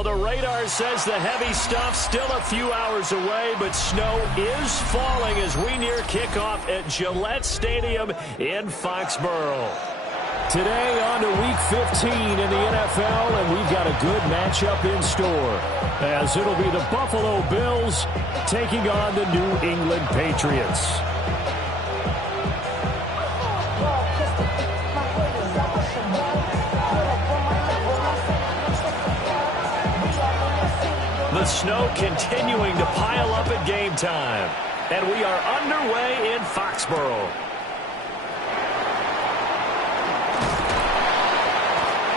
Well, the radar says the heavy stuff still a few hours away, but snow is falling as we near kickoff at Gillette Stadium in Foxborough. Today on to Week 15 in the NFL, and we've got a good matchup in store, as it'll be the Buffalo Bills taking on the New England Patriots. The snow continuing to pile up at game time, and we are underway in Foxborough.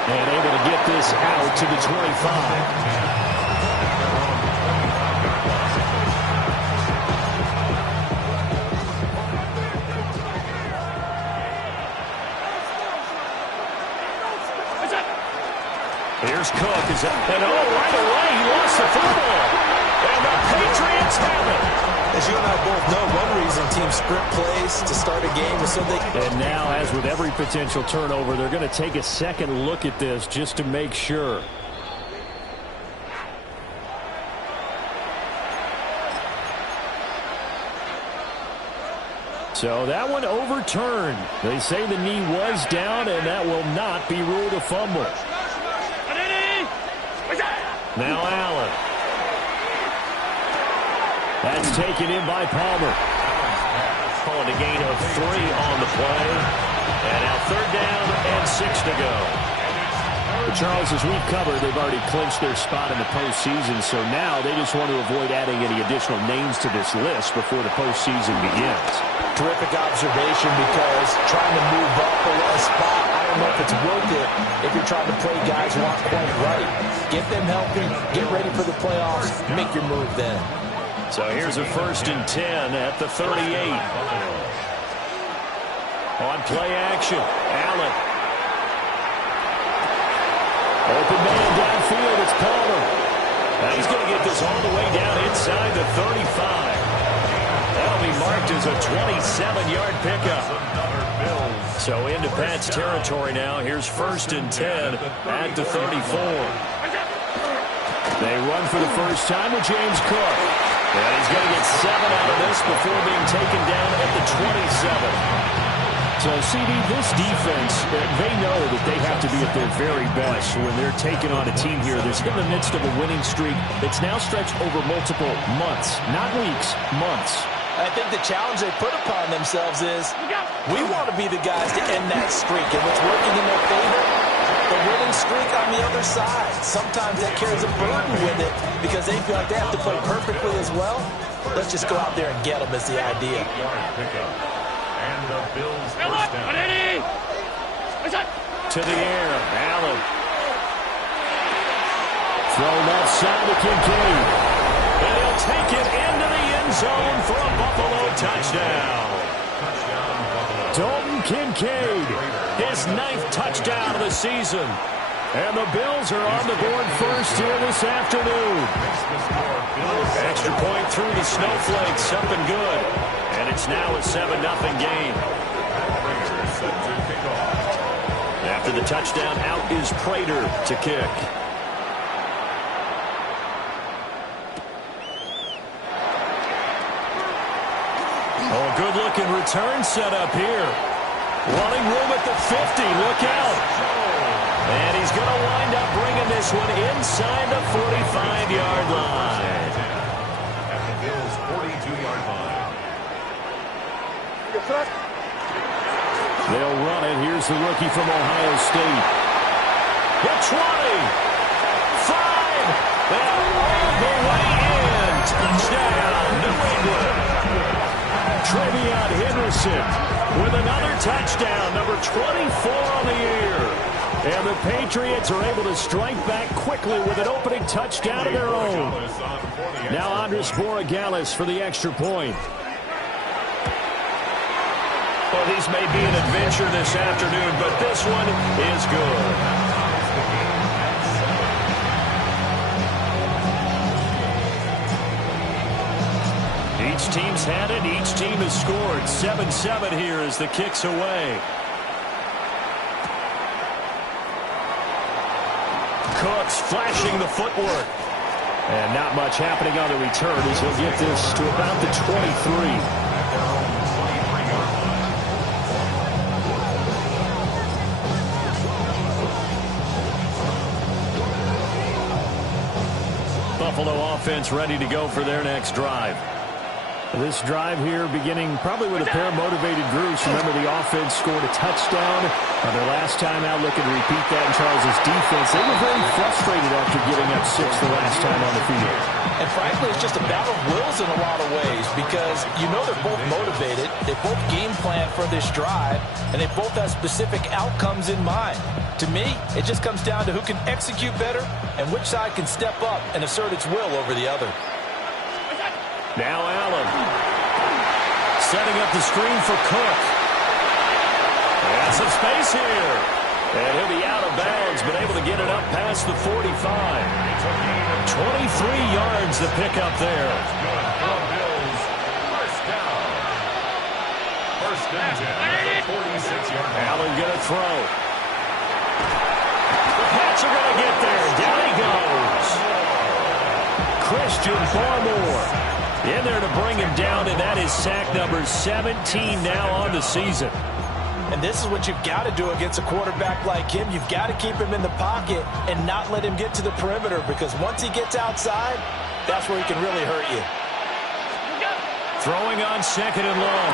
And able to get this out to the 25. Here's Cook. And right away, he lost the football. And the Patriots have it. As you and I both know, one reason teams script plays to start a game is so they can... And now, as with every potential turnover, they're going to take a second look at this just to make sure. So that one overturned. They say the knee was down, and that will not be ruled a fumble. Now Allen. That's taken in by Palmer. Calling a gain of 3 on the play. And now 3rd down and 6 to go. But Charles, as we've covered, they've already clinched their spot in the postseason, so now they just want to avoid adding any additional names to this list before the postseason begins. Terrific observation, because trying to move up a spot, I don't know if it's worth it if you're trying to play guys who aren't quite right. Get them healthy, get ready for the playoffs, make your move then. So here's a 1st and 10 at the 38. On play action, Allen. Open man downfield, it's Palmer. Now he's going to get this all the way down inside the 35. That'll be marked as a 27-yard pickup. So into Pat's territory now. Here's 1st and 10 at the 34. They run for the first time with James Cook. And he's going to get 7 out of this before being taken down at the 27. So, CD, this defense, they know that they have to be at their very best when they're taking on a team here that's in the midst of a winning streak that's now stretched over multiple months, not weeks, months. I think the challenge they put upon themselves is we want to be the guys to end that streak. And what's working in their favor, the winning streak on the other side. Sometimes that carries a burden with it because they feel like they have to play perfectly as well. Let's just go out there and get them is the idea. And the Bills first down. To the air, Allen. Throw left side to Kincaid. And he'll take it into the end zone for a Buffalo touchdown. Dalton Kincaid, his 9th touchdown of the season. And the Bills are on the board first here this afternoon. Extra point through the snowflakes, up and good. And it's now a 7-0 game. After the touchdown, out is Prater to kick. Oh, good-looking return set up here. Wanting room at the 50. Look out. And he's going to wind up bringing this one inside the 45-yard line. At the Bills' 42-yard line. They'll run it. Here's the rookie from Ohio State. The 20. 5. And all the way in. Touchdown, New England. Trevion Henderson with another touchdown, number 24 on the year. And the Patriots are able to strike back quickly with an opening touchdown of their own. Now Andres Borregales for the extra point. Well, these may be an adventure this afternoon, but this one is good. Each team's had it. Each team has scored. 7-7 here as the kick's away. Cook looks, flashing the footwork. And not much happening on the return as he'll get this to about the 23. Buffalo offense ready to go for their next drive. This drive here beginning probably with a pair of motivated groups. Remember, the offense scored a touchdown on their last time out. Looking to repeat that in Charles' defense. They were very frustrated after giving up 6 the last time on the field. And frankly, it's just a battle of wills in a lot of ways because you know they're both motivated. They both game plan for this drive, and they both have specific outcomes in mind. To me, it just comes down to who can execute better and which side can step up and assert its will over the other. Now Allen. Setting up the screen for Cook. And some space here. And he'll be out of bounds, but able to get it up past the 45. 23 yards to pick up there. First down, 46-yard. Allen going to throw. The Pats are going to get there. Down he goes. Christian Barmore in there to bring him down, and that is sack number 17 now on the season. And this is what you've got to do against a quarterback like him. You've got to keep him in the pocket and not let him get to the perimeter, because once he gets outside, that's where he can really hurt you. Throwing on second and long.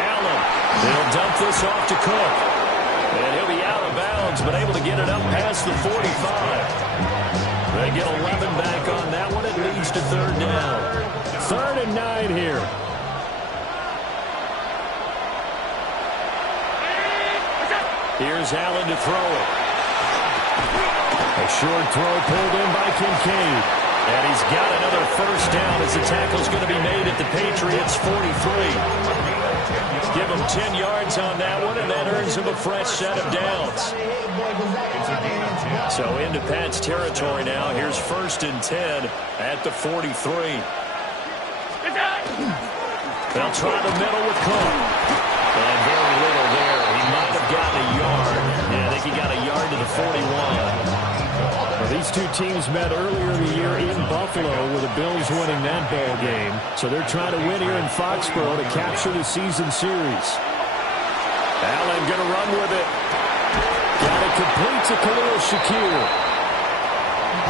Allen. They'll dump this off to Cook. And he'll be out of bounds, but able to get it up past the 45. They get 11 back on that one. It leads to third down. 3rd and 9 here. Here's Allen to throw it. A short throw pulled in by Kincaid. And he's got another first down as the tackle's going to be made at the Patriots' 43. Give him 10 yards on that one, and that earns him a fresh set of downs. So into Pat's territory now. Here's 1st and 10 at the 43. They'll try the middle with Cook. And very little there. He might have gotten a yard. Yeah, I think he got a yard to the 41. Well, these two teams met earlier in the year in Buffalo with the Bills winning that ball game. So they're trying to win here in Foxborough to capture the season series. Allen going to run with it. Got it complete to Khalil Shakir.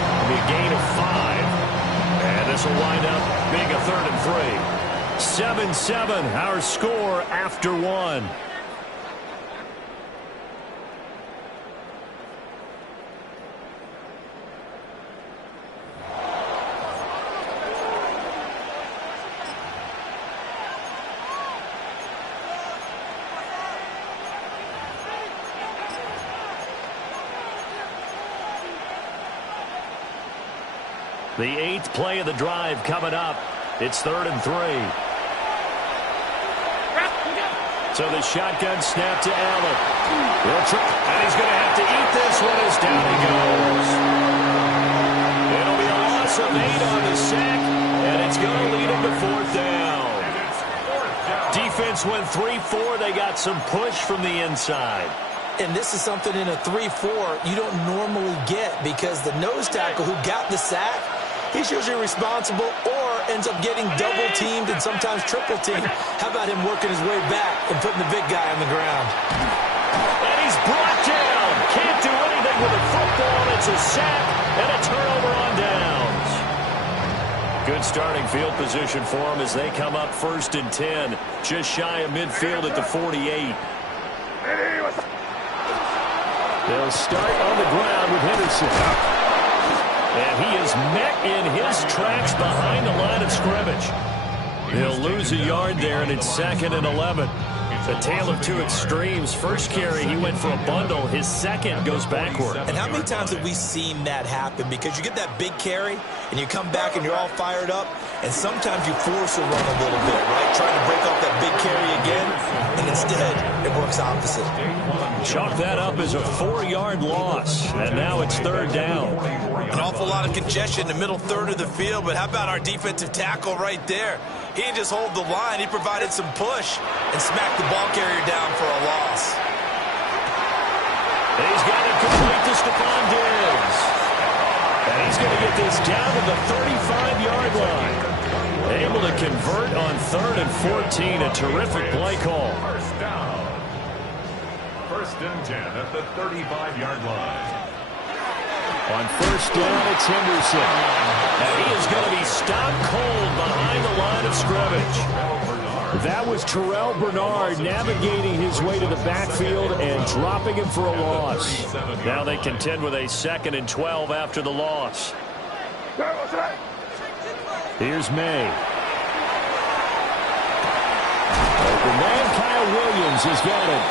It'll be a gain of 5. And this will wind up being a 3rd and 3. 7-7, our score after 1. The 8th play of the drive coming up. It's 3rd and 3. So the shotgun snap to Allen. He'll try, and he's going to have to eat this one as down he goes. It'll be a loss of 8 on the sack, and it's going to lead him to 4th down. Defense went 3-4. They got some push from the inside. And this is something in a 3-4 you don't normally get, because the nose tackle who got the sack, he's usually responsible or ends up getting double-teamed and sometimes triple-teamed. How about him working his way back and putting the big guy on the ground? And he's brought down. Can't do anything with a football. It's a sack and a turnover on downs. Good starting field position for him as they come up 1st and 10. Just shy of midfield at the 48. They'll start on the ground with Henderson. And he is met in his tracks behind the line of scrimmage. He'll lose a yard there, and it's 2nd and 11. A tale of two extremes. First carry, he went for a bundle. His second goes backward. And how many times have we seen that happen? Because you get that big carry, and you come back and you're all fired up, and sometimes you force a run a little bit, right? Trying to break off that big carry again, and instead it works opposite. Chalk that up as a 4-yard loss, and now it's 3rd down. An awful lot of congestion in the middle third of the field, but how about our defensive tackle right there? He didn't just hold the line, he provided some push and smacked the ball carrier down for a loss. He's got it complete to Stephon Diggs. And he's going to get this down to the 35-yard line. Able to convert on 3rd and 14. A terrific play call. First down. 1st and 10 at the 35-yard line. On 1st down, it's Henderson. And he is going to be stopped cold behind the line of scrimmage. That was Terrell Bernard navigating his way to the backfield and dropping him for a loss. Now they contend with a 2nd and 12 after the loss. Here's May. Open man, Kyle Williams has got it.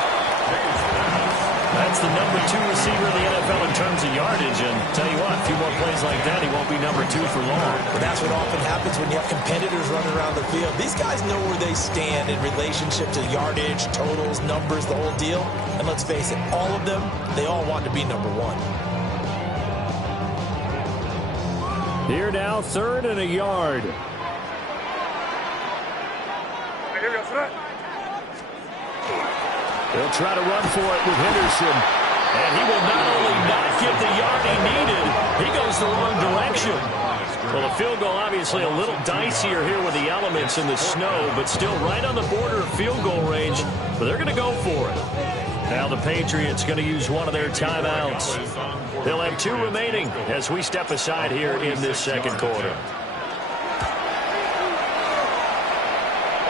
That's the number 2 receiver in the NFL in terms of yardage. And tell you what, a few more plays like that, he won't be number 2 for long. But that's what often happens when you have competitors running around the field. These guys know where they stand in relationship to yardage, totals, numbers, the whole deal. And let's face it, all of them, they all want to be number 1. Here now, 3rd and a yard. He'll try to run for it with Henderson. And he will not only not get the yard he needed, he goes the wrong direction. Well, the field goal obviously a little dicier here with the elements in the snow, but still right on the border of field goal range. But they're going to go for it. Now the Patriots going to use one of their timeouts. They'll have 2 remaining as we step aside here in this 2nd quarter.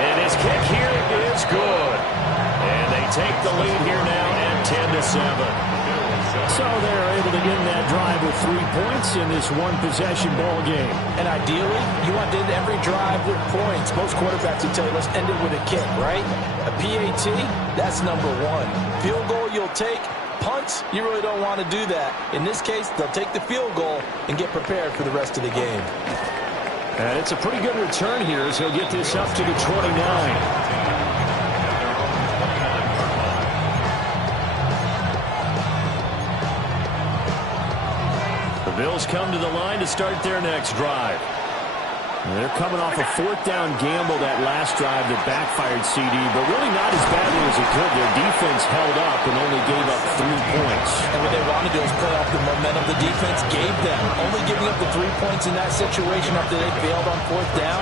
And his kick here is good. And they take the lead here now at 10-7. So they're able to end that drive with 3 points in this one-possession ball game. And ideally, you want to end every drive with points. Most quarterbacks will tell you, let's end it with a kick, right? A PAT, that's number 1. Field goal you'll take. Punts, you really don't want to do that. In this case, they'll take the field goal and get prepared for the rest of the game. And it's a pretty good return here as he'll get this up to the 29. Bills come to the line to start their next drive. They're coming off a 4th down gamble that last drive that backfired CD, but really not as badly as it could. Their defense held up and only gave up 3 points. And what they want to do is play off the momentum the defense gave them. Only giving up the 3 points in that situation after they failed on 4th down.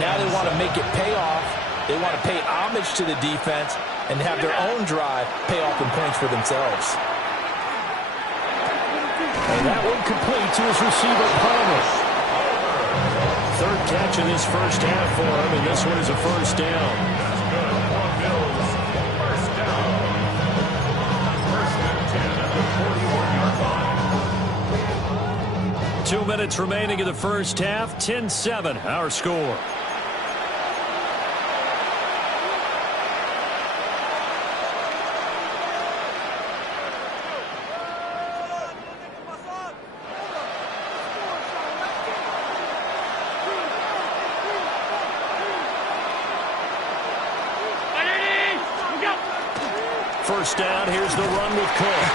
Now they want to make it pay off. They want to pay homage to the defense and have their own drive pay off in points for themselves. And that one complete to his receiver, Palmer. 3rd catch of this 1st half for him, and this one is a 1st down. That's good. Bills. 1st down. 1st and 10 at the 41-yard line. 2 minutes remaining in the 1st half. 10-7, our score. First down, here's the run with Cook.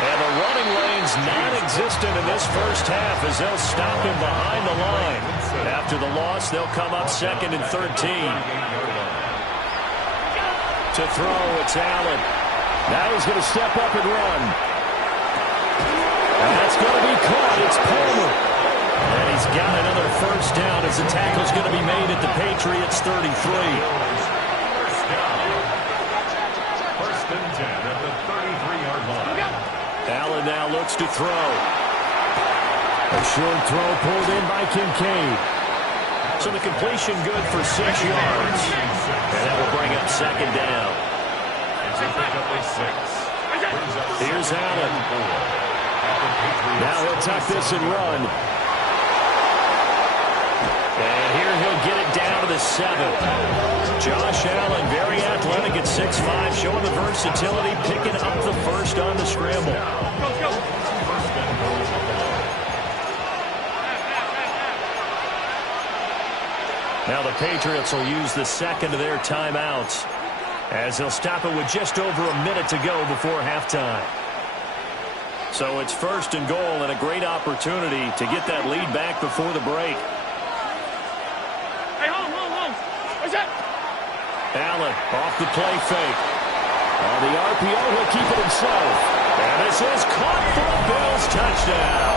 And the running lane's non-existent in this 1st half as they'll stop him behind the line. After the loss, they'll come up 2nd and 13. To throw, it's Allen. Now he's going to step up and run. And that's going to be caught. It's Palmer. And he's got another 1st down as the tackle's going to be made at the Patriots' 33. Allen now looks to throw. A short throw pulled in by Kincaid. So the completion good for 6 yards. And that will bring up 2nd down. Here's Allen. Now he'll tuck this and run. And here he'll get it down to the 7. Josh Allen, very athletic at 6'5", showing the versatility, picking up the 1st on the scramble. Now the Patriots will use the 2nd of their timeouts as they'll stop it with just over a minute to go before halftime. So it's 1st and goal and a great opportunity to get that lead back before the break. Allen off the play fake. On the RPO, he'll keep it himself. And this is caught for a Bills touchdown.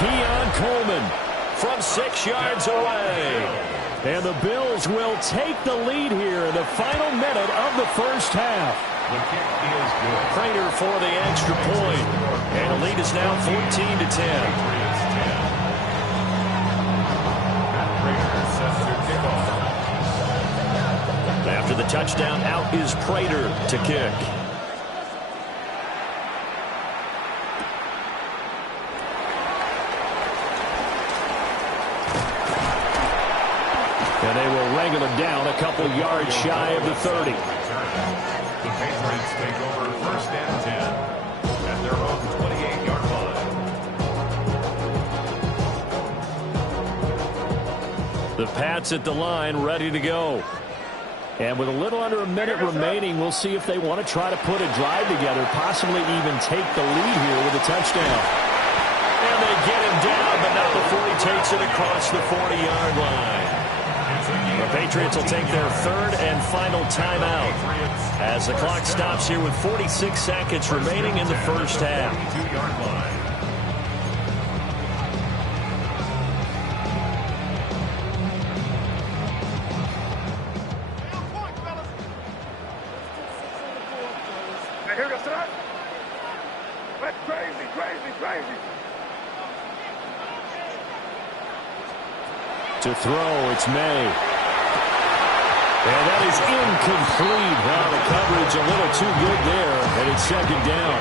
Keon Coleman from 6 yards away. And the Bills will take the lead here in the final minute of the first half. The kick is good. Prater for the extra point. And the lead is now 14-10. Prater sets to kick off. After the touchdown, out is Prater to kick. And they will wrangle him down a couple yards shy of the 30. The Patriots take over 1st and 10 at their own 28-yard line. The Pats at the line, ready to go. And with a little under a minute remaining, we'll see if they want to try to put a drive together, possibly even take the lead here with a touchdown. And they get him down, but not before he takes it across the 40-yard line. The Patriots will take their 3rd and final timeout as the clock stops here with 46 seconds remaining in the first half. 22-yard line. Here goes tonight. That's crazy, crazy, crazy. To throw, it's May. And that is incomplete. Now the coverage a little too good there, and it's 2nd down.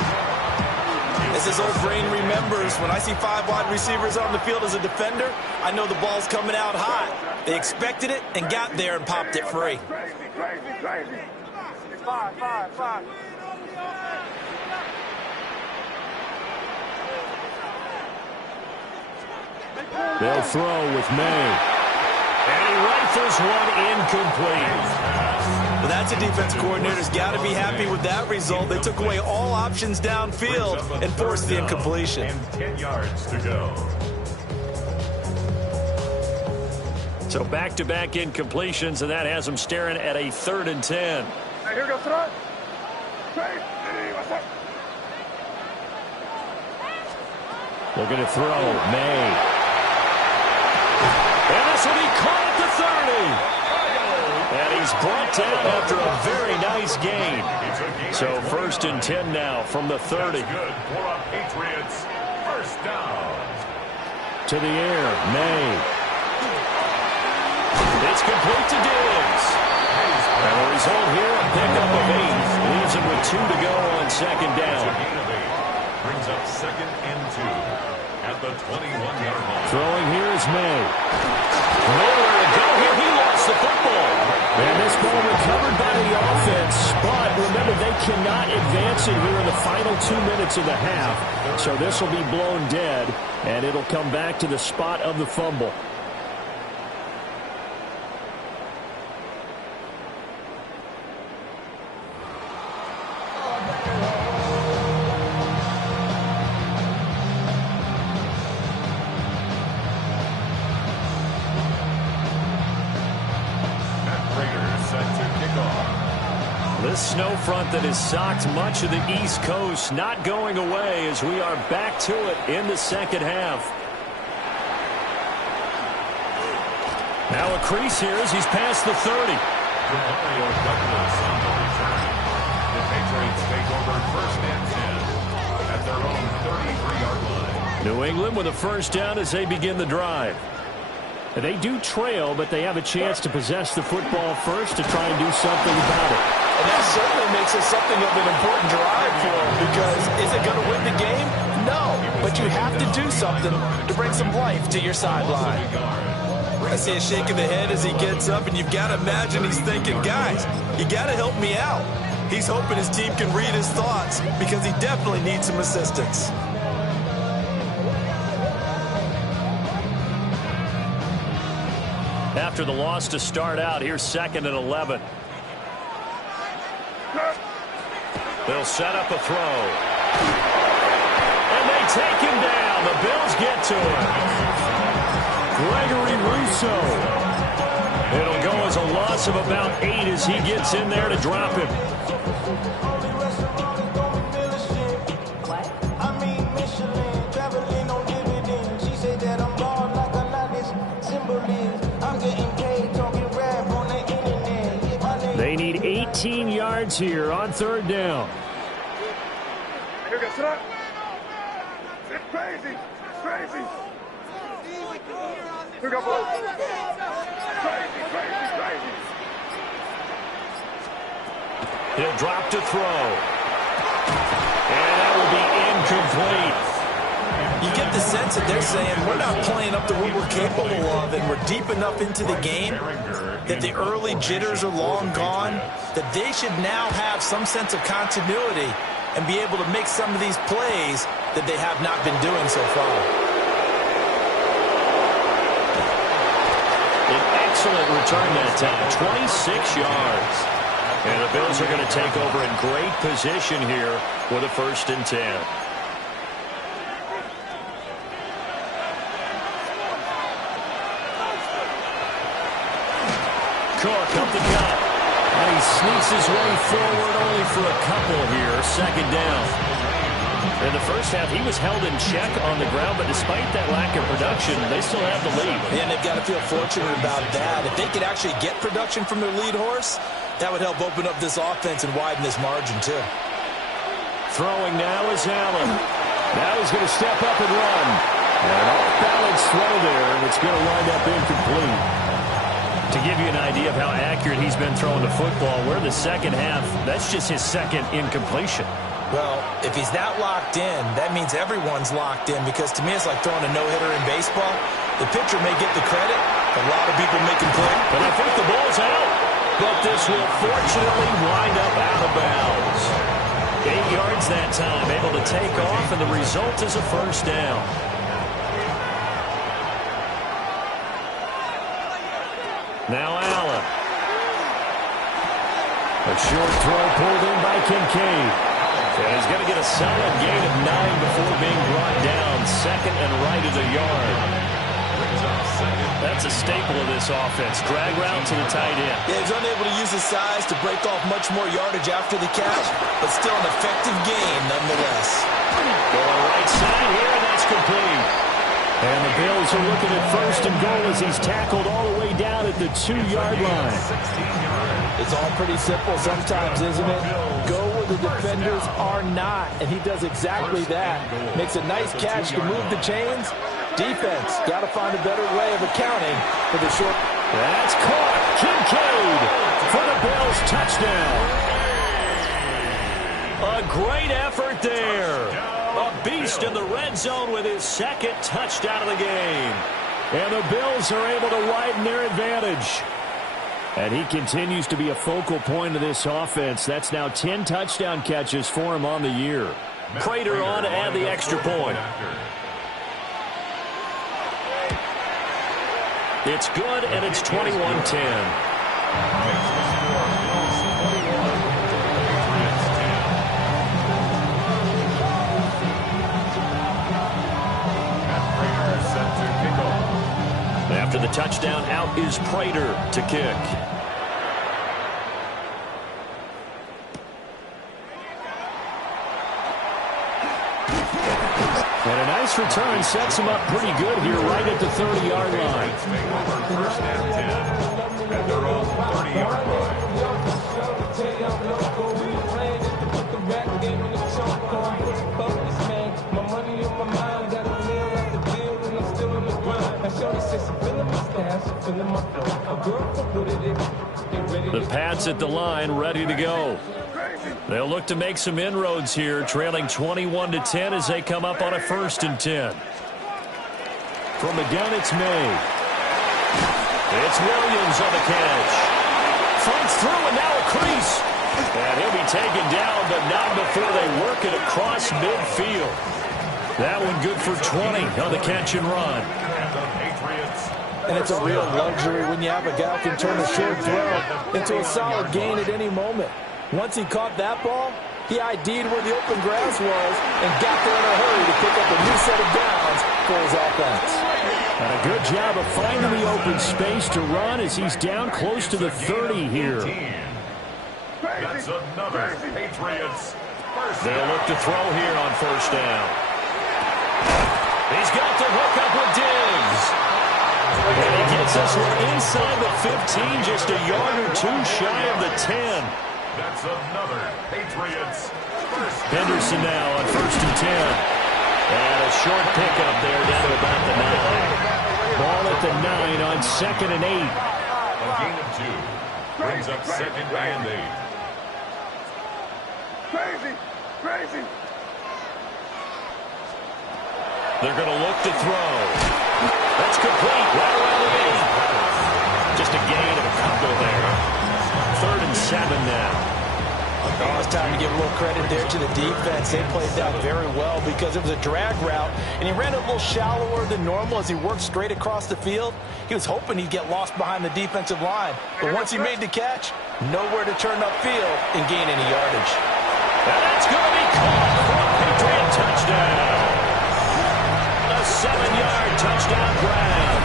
As his old brain remembers, when I see 5 wide receivers on the field as a defender, I know the ball's coming out hot. They expected it and got there and popped it free. Crazy, crazy, crazy. It's 5, 5, 5. They'll throw with May. And he rifles one incomplete. Well, that's a defense coordinator's got to be happy with that result. They took away all options downfield and forced the incompletion. And 10 yards to go. So back-to-back incompletions, and that has them staring at a 3rd and 10. Hey, here goes tonight. Crazy, what's up? Looking to throw, May. And this will be caught at the 30. And he's brought down after a very nice gain. So 1st and 10 now from the 30. That's good for a Patriots 1st down. To the air, May. It's complete to Diggs. And the result here, a pickup of 8. Leaves him with 2 to go on 2nd down. Brings up 2nd and 2 at the 21-yard line. Throwing here is May. Nowhere to go here. He lost the football. And this ball recovered by the offense. But remember, they cannot advance it here in the final 2 minutes of the half. So this will be blown dead, and it'll come back to the spot of the fumble. This snow front that has socked much of the East Coast not going away as we are back to it in the 2nd half. Now a crease here as he's past the 30. The Patriots take over 1st and 10 at their own 33-yard line. New England with a 1st down as they begin the drive. They do trail, but they have a chance to possess the football first to try and do something about it. And that certainly makes it something of an important drive for them, because is it going to win the game? No, but you have to do something to bring some life to your sideline. I see a shake of the head as he gets up, and you've got to imagine he's thinking, guys, you got to help me out. He's hoping his team can read his thoughts because he definitely needs some assistance. After the loss to start out, here's 2nd and 11. They'll set up a throw. And they take him down. The Bills get to him. Gregory Rousseau. It'll go as a loss of about 8 as he gets in there to drop him. 18 yards here on 3rd down. Here we go, sit up. It's crazy. It's crazy. Here we go, boys. Crazy, crazy, crazy. He'll drop to throw. And that will be incomplete. You get the sense that they're saying we're not playing up to what we're capable of, and we're deep enough into the game that the early jitters are long gone, that they should now have some sense of continuity and be able to make some of these plays that they have not been doing so far. An excellent return that time, 26 yards. And the Bills are going to take over in great position here with a 1st and 10. Cook up the gut. And he sneaks his way forward only for a couple here. 2nd down. In the first half, he was held in check on the ground, but despite that lack of production, they still have the lead. And they've got to feel fortunate about that. If they could actually get production from their lead horse, that would help open up this offense and widen this margin, too. Throwing now is Allen. Now he's going to step up and run. And an off-balance throw there, and it's going to wind up incomplete. To give you an idea of how accurate he's been throwing the football, we're in the second half. That's just his 2nd incompletion. Well, if he's that locked in, that means everyone's locked in, because to me it's like throwing a no-hitter in baseball. The pitcher may get the credit, a lot of people make him play. But I think the ball's out. But this will fortunately wind up out of bounds. 8 yards that time, able to take off, and the result is a 1st down. Now Allen. A short throw pulled in by Kincaid. And he's going to get a solid gain of 9 before being brought down. 2nd and right of the yard. That's a staple of this offense. Drag route to the tight end. Yeah, he's unable to use his size to break off much more yardage after the catch, but still an effective gain nonetheless. Going right side here, and that's complete. And the Bills are looking at 1st and goal as he's tackled all the way down at the 2-yard line. It's all pretty simple sometimes, isn't it? Go where the defenders are not, and he does exactly that. Makes a nice catch to move the chains. Defense, got to find a better way of accounting for the short. That's caught. Kincaid for the Bills touchdown. A great effort there. A beast in the red zone with his 2nd touchdown of the game. And the Bills are able to widen their advantage. And he continues to be a focal point of this offense. That's now 10 touchdown catches for him on the year. Prater on to add the extra point. It's good, and it's 21-10. After the touchdown, out is Prater to kick. And a nice return sets him up pretty good here right at the 30-yard line. 1st and 10 at their own 30-yard line. The Pats at the line, ready to go. They'll look to make some inroads here, trailing 21-10 as they come up on a 1st and 10. From the gun, it's May. It's Williams on the catch. Fights through, and now a crease. And he'll be taken down, but not before they work it across midfield. That one good for 20 on the catch and run. And it's a real luxury when you have a guy who can turn a short throw into a solid gain at any moment. Once he caught that ball, he ID'd where the open grass was and got there in a hurry to pick up a new set of downs for his offense. And a good job of finding the open space to run as he's down close to the 30 here. That's another Patriots first They'll down. look to throw here on 1st down. He's got the hook up with Diggs. And he gets us inside the 15, just a yard or two shy of the 10. That's another Patriots first. Henderson now on 1st and 10. And a short pickup there down to about the 9. Ball at the 9 on 2nd and 8. A gain of 2. Brings up 2nd and 8. Crazy, crazy. They're going to look to throw. That's complete. Right around the 8. Just a gain of a couple there. 3rd and 7 now. Oh, it's time to give a little credit there to the defense. They played that very well because it was a drag route, and he ran a little shallower than normal as he worked straight across the field. He was hoping he'd get lost behind the defensive line, but once he made the catch, nowhere to turn upfield and gain any yardage. And that's going to be caught for a Patriot touchdown. A 7-yard touchdown grab.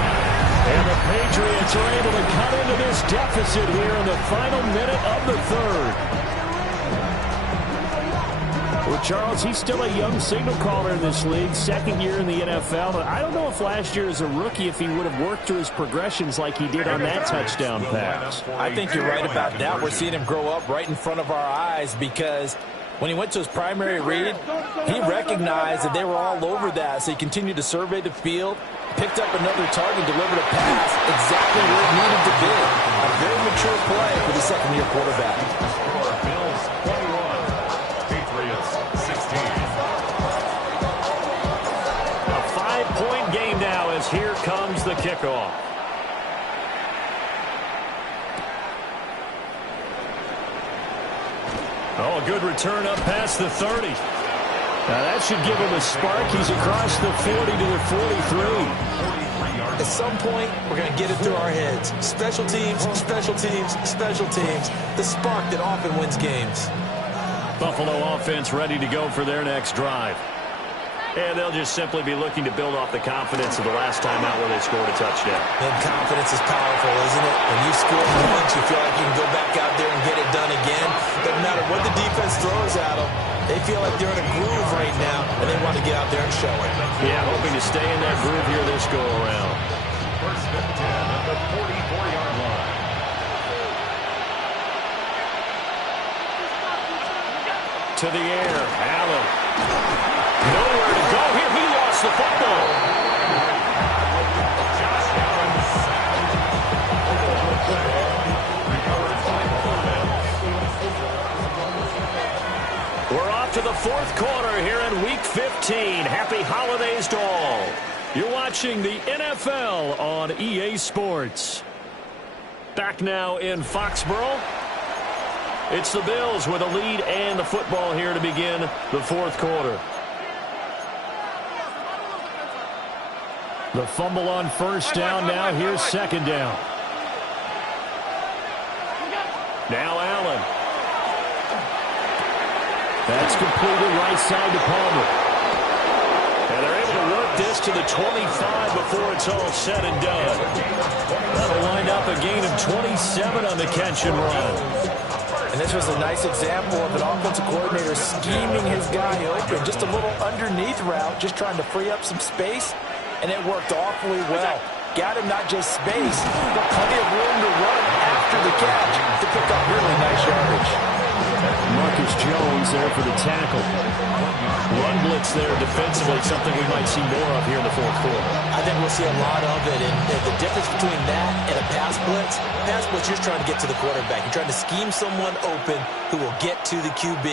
And the Patriots are able to cut into this deficit here in the final minute of the 3rd. Well, Charles, he's still a young signal caller in this league, 2nd year in the NFL. But I don't know if last year as a rookie, if he would have worked through his progressions like he did on that touchdown pass. I think you're right about that. We're seeing him grow up right in front of our eyes because when he went to his primary read, he recognized that they were all over that. So he continued to survey the field, picked up another target, delivered a pass exactly where it needed to be. A very mature play for the second-year quarterback. Bills 21, Patriots 16. A 5-point game now as here comes the kickoff. Oh, a good return up past the 30. Now that should give him a spark. He's across the 40 to the 43. At some point, we're going to get it through our heads. Special teams, special teams, special teams. The spark that often wins games. Buffalo offense ready to go for their next drive. And they'll just simply be looking to build off the confidence of the last time out where they scored a touchdown. And confidence is powerful, isn't it? When you score once, you feel like you can go back out there and get it done again. Doesn't matter what the defense throws at them. They feel like they're in a groove right now, and they want to get out there and show it. Yeah, hoping to stay in that groove here this go-around. 1st and 10 at the 44-yard line. To the air, Allen. Nowhere to go here. He lost the football. Josh Allen We're off to the 4th quarter here in Week 15. Happy holidays to all. You're watching the NFL on EA Sports. Back now in Foxborough. It's the Bills with a lead and the football here to begin the 4th quarter. The fumble on 1st down. Now here's 2nd down. Now Allen. That's completed right side to Palmer. And they're able to work this to the 25 before it's all said and done. That'll wind up a gain of 27 on the catch and run. And this was a nice example of an offensive coordinator scheming his guy open. Just a little underneath route, just trying to free up some space, and it worked awfully well. Got him not just space, but plenty of room to run after the catch to pick up really nice yardage. Marcus Jones there for the tackle. Run blitz there defensively, something we might see more of here in the 4th quarter. I think we'll see a lot of it, and the difference between that and a pass blitz, you're trying to get to the quarterback. You're trying to scheme someone open who will get to the QB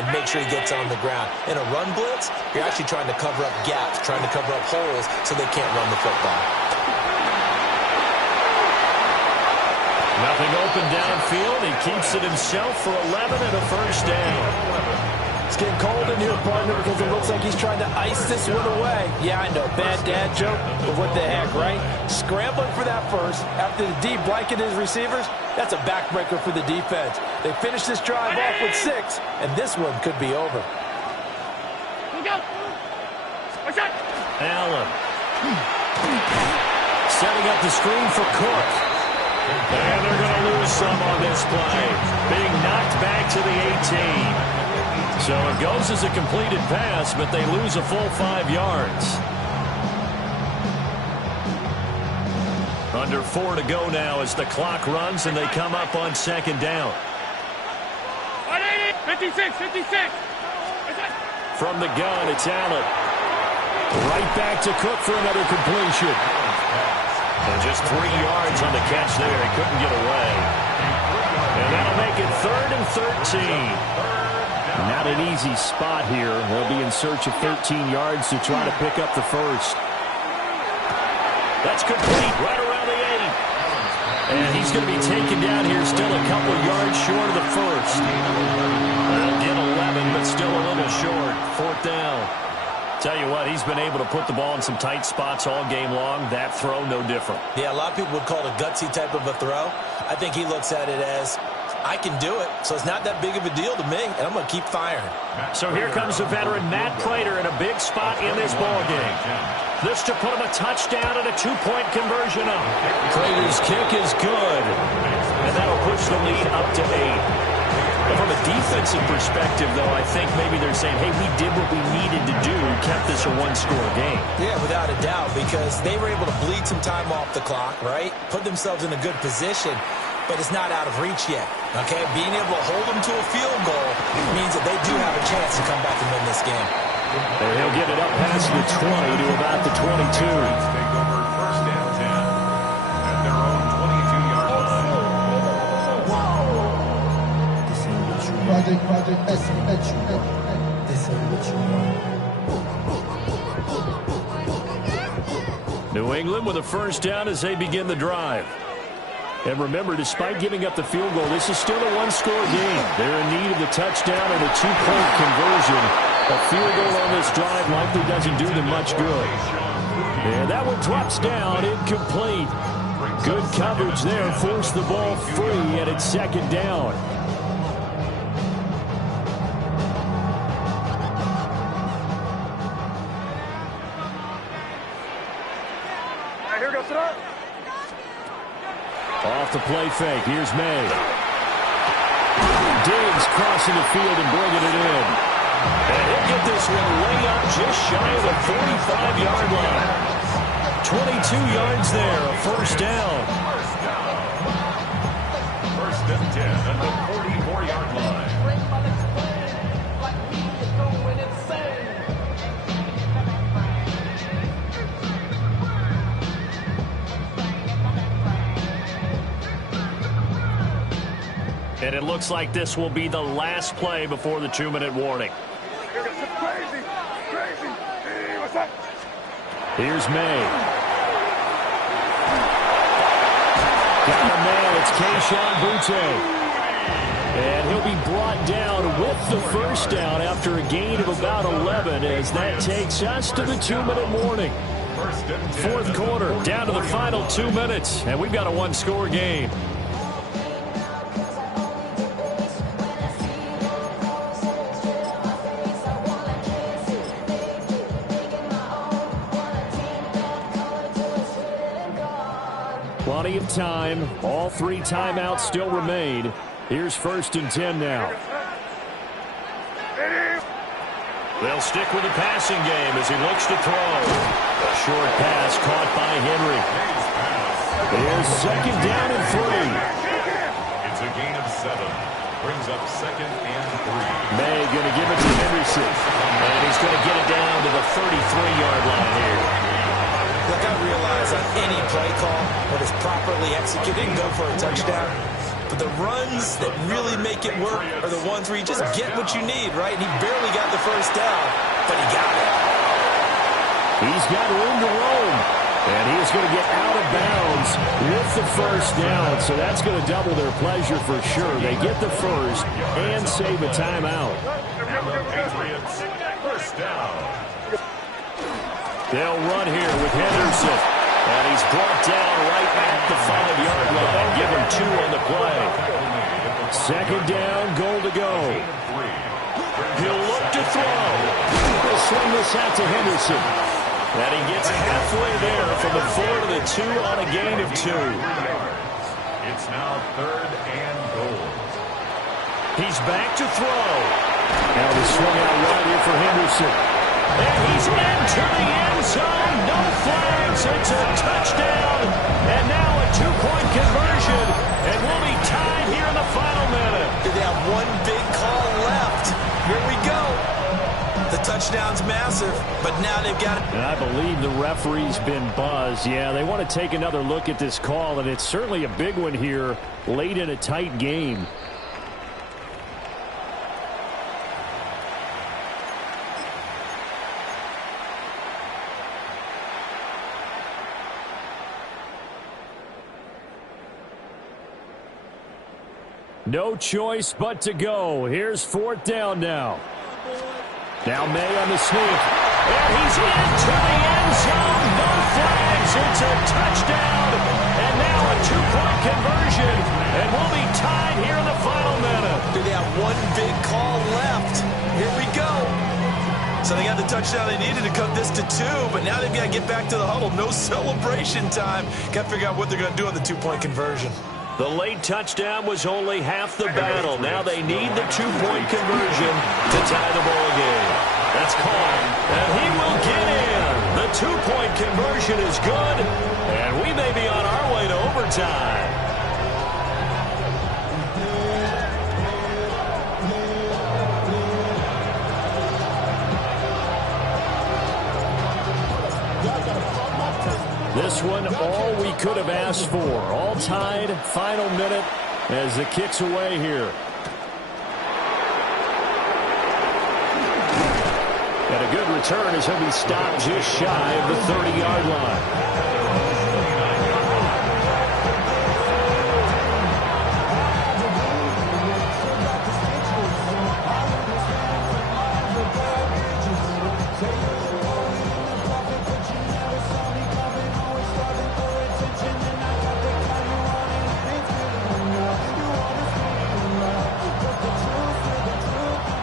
and make sure he gets on the ground. In a run blitz, you're actually trying to cover up gaps, trying to cover up holes so they can't run the football. Nothing open downfield. He keeps it himself for 11 and a 1st down. It's getting cold in here, partner, because it looks like he's trying to ice this one away. Yeah, I know, bad dad joke, but what the heck, right? Scrambling for that first after the D blanketed his receivers, that's a backbreaker for the defense. They finish this drive off with 6, and this one could be over. Allen. Setting up the screen for Cook. And they're going to lose some on this play. Being knocked back to the 18. So it goes as a completed pass, but they lose a full 5 yards. Under 4 to go now as the clock runs and they come up on 2nd down. 56, 56. From the gun, it's Allen. Right back to Cook for another completion. And just 3 yards on the catch there. He couldn't get away. And that'll make it 3rd and 13. Not an easy spot here. They'll be in search of 13 yards to try to pick up the first. That's complete right around the 8. And he's going to be taken down here, still a couple yards short of the first. They'll get 11, but still a little short. 4th down. Tell you what, he's been able to put the ball in some tight spots all game long. That throw, no different. Yeah, a lot of people would call it a gutsy type of a throw. I think he looks at it as, I can do it, so it's not that big of a deal to me, and I'm going to keep firing. So here comes the veteran Matt Prater in a big spot in this ball game. This to put him a touchdown and a 2-point conversion up. Prater's kick is good, and that'll push the lead up to 8. From a defensive perspective, though, I think maybe they're saying, hey, we did what we needed to do, kept this a one-score game. Yeah, without a doubt, because they were able to bleed some time off the clock, right? Put themselves in a good position, but it's not out of reach yet, okay? Being able to hold them to a field goal means that they do have a chance to come back and win this game. And he'll get it up past the 20 to about the 22. Take over 1st and 10 at their own 22-yard line. Project S. This ain't what you want. New England with a first down as they begin the drive. And remember, despite giving up the field goal, this is still a one-score game. They're in need of the touchdown and a 2-point conversion. A field goal on this drive likely doesn't do them much good. And that one drops down, incomplete. Good coverage there, forced the ball free, and it's 2nd down. Here goes it. Off the play fake, here's May. Diggs crossing the field and bringing it in. And he'll get this one way up just shy of the 45-yard line. 22 yards there, a first down. 1st and 10 at the 44-yard line. And it looks like this will be the last play before the 2-minute warning. Crazy, crazy. Hey, what's up? Here's May. Got a man, it's Kayshon Boutte. And he'll be brought down with the first down after a gain of about 11 as that takes us to the 2-minute warning. 4th quarter, down to the final 2 minutes, and we've got a one-score game. Plenty of time. All 3 timeouts still remain. Here's 1st and 10 now. They'll stick with the passing game as he looks to throw. A short pass caught by Henry. Here's 2nd down and 3. It's a gain of 7. Brings up 2nd and 3. May going to give it to Henderson. And he's going to get it down to the 33-yard line here. Look, I realize on any play call that is properly executed and go for a touchdown. But the runs that really make it work are the ones where you just get what you need, right? And he barely got the first down, but he got it. He's got room to roam. And he is going to get out of bounds with the first down. So that's going to double their pleasure for sure. They get the first and save a timeout. And the Patriots, first down. They'll run here with Henderson. And he's brought down right at the 5-yard line. Give him 2 on the play. 2nd down, goal to go. He'll look to throw. He'll swing this out to Henderson. And he gets halfway there from the 4 to the 2 on a gain of 2. It's now 3rd and goal. He's back to throw. Now the swing out right here for Henderson. And he's into the end zone. No flags. It's a touchdown. And now a 2-point conversion. And we'll be tied here in the final minute. They have one big call left. Now they've got it. And I believe the referee's been buzzed. Yeah, they want to take another look at this call, and it's certainly a big one here late in a tight game. No choice but to go. Here's 4th down now. Now May on the sneak. And he's into the end zone. No flags. It's a touchdown. And now a 2-point conversion. And we'll be tied here in the final minute. They have one big call left. Here we go. So they got the touchdown they needed to cut this to 2, but now they've got to get back to the huddle. No celebration time. Got to figure out what they're going to do on the 2-point conversion. The late touchdown was only half the battle. Now they need the 2-point conversion to tie the ball game. That's caught, and he will get in. The 2-point conversion is good, and we may be on our way to overtime. This one, all we could have asked for. All tied, final minute as the kick's away here. And a good return as he'll be stopped just shy of the 30-yard line.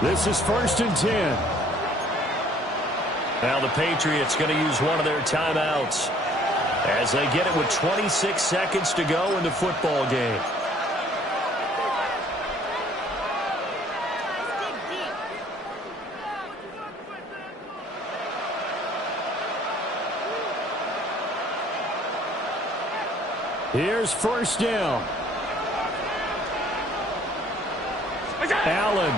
This is 1st and 10. Now the Patriots going to use one of their timeouts as they get it with 26 seconds to go in the football game. Here's 1st down. Allen.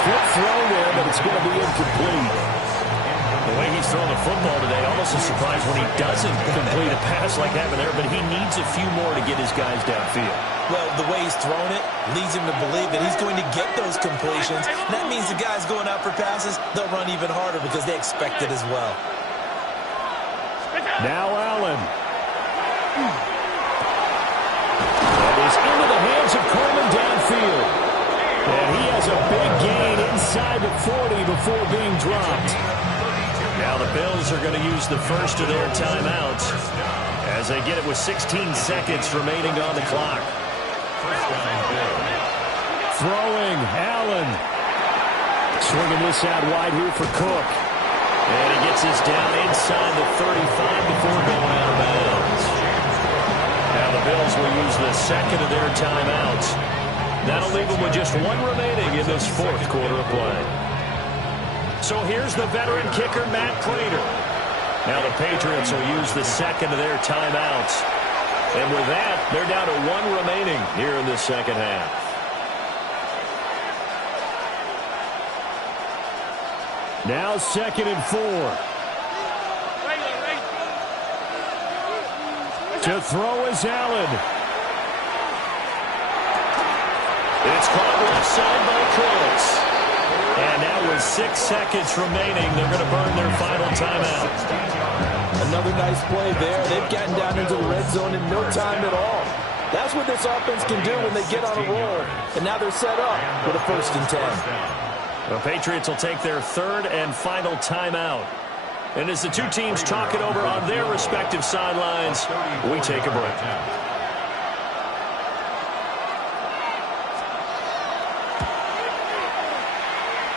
Quick throw there, but it's going to be incomplete. The way he's throwing the football today, almost a surprise when he doesn't complete a pass like that there, but he needs a few more to get his guys downfield. Well, the way he's throwing it leads him to believe that he's going to get those completions. That means the guys going out for passes, they'll run even harder because they expect it as well. Now Allen. That is into the hands of Coleman downfield. And he has a big gain inside the 40 before being dropped. Now the Bills are going to use the first of their timeouts as they get it with 16 seconds remaining on the clock. Throwing, Allen. Swinging this out wide here for Cook. And he gets this down inside the 35 before going out of bounds. Now the Bills will use the second of their timeouts. That'll leave them with just one remaining in this 4th quarter of play. So here's the veteran kicker, Matt Prater. Now the Patriots will use the second of their timeouts. And with that, they're down to one remaining here in the second half. Now 2nd and 4. To throw is Allen. It's caught left side by Cooks. And now with 6 seconds remaining, they're going to burn their final timeout. Another nice play there. They've gotten down into the red zone in no time at all. That's what this offense can do when they get on a roll. And now they're set up with a 1st and 10. The Patriots will take their 3rd and final timeout. And as the two teams talk it over on their respective sidelines, we take a break.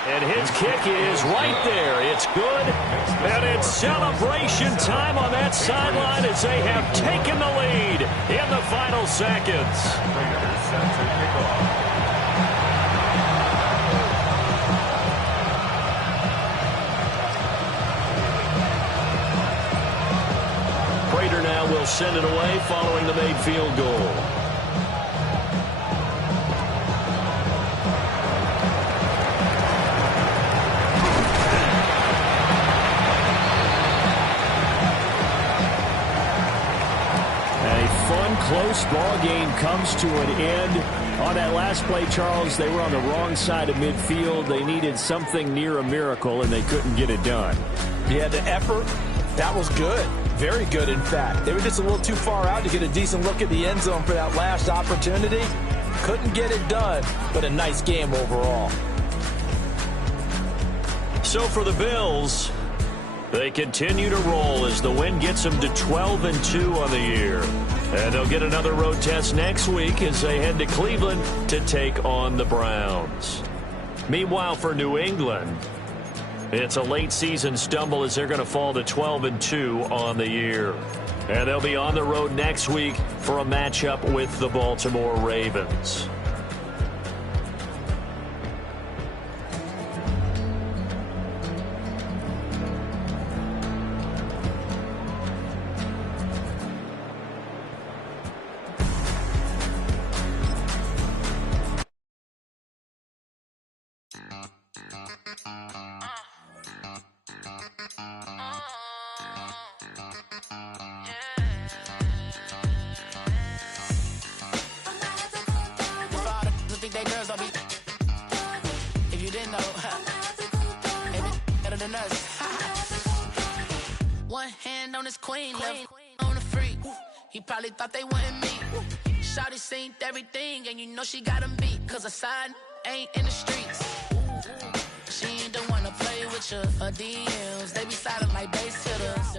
And his kick is right there. It's good. And it's celebration time on that sideline as they have taken the lead in the final seconds. Prater now will send it away following the made field goal. fun, close ball game comes to an end. On that last play, Charles, they were on the wrong side of midfield. They needed something near a miracle, and they couldn't get it done. Yeah, the effort, that was good. Very good, in fact. They were just a little too far out to get a decent look at the end zone for that last opportunity. Couldn't get it done, but a nice game overall. So for the Bills, they continue to roll as the win gets them to 12-2 on the year. And they'll get another road test next week as they head to Cleveland to take on the Browns. Meanwhile, for New England, it's a late season stumble as they're going to fall to 12-2 on the year. And they'll be on the road next week for a matchup with the Baltimore Ravens. One hand on his queen, left on the freak. He probably thought they wanted me. Shawty seen everything, and you know she got him beat. Cause her side ain't in the streets. She ain't the one to play with you. Her DMs, they be silent like base hitters.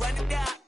Run it down.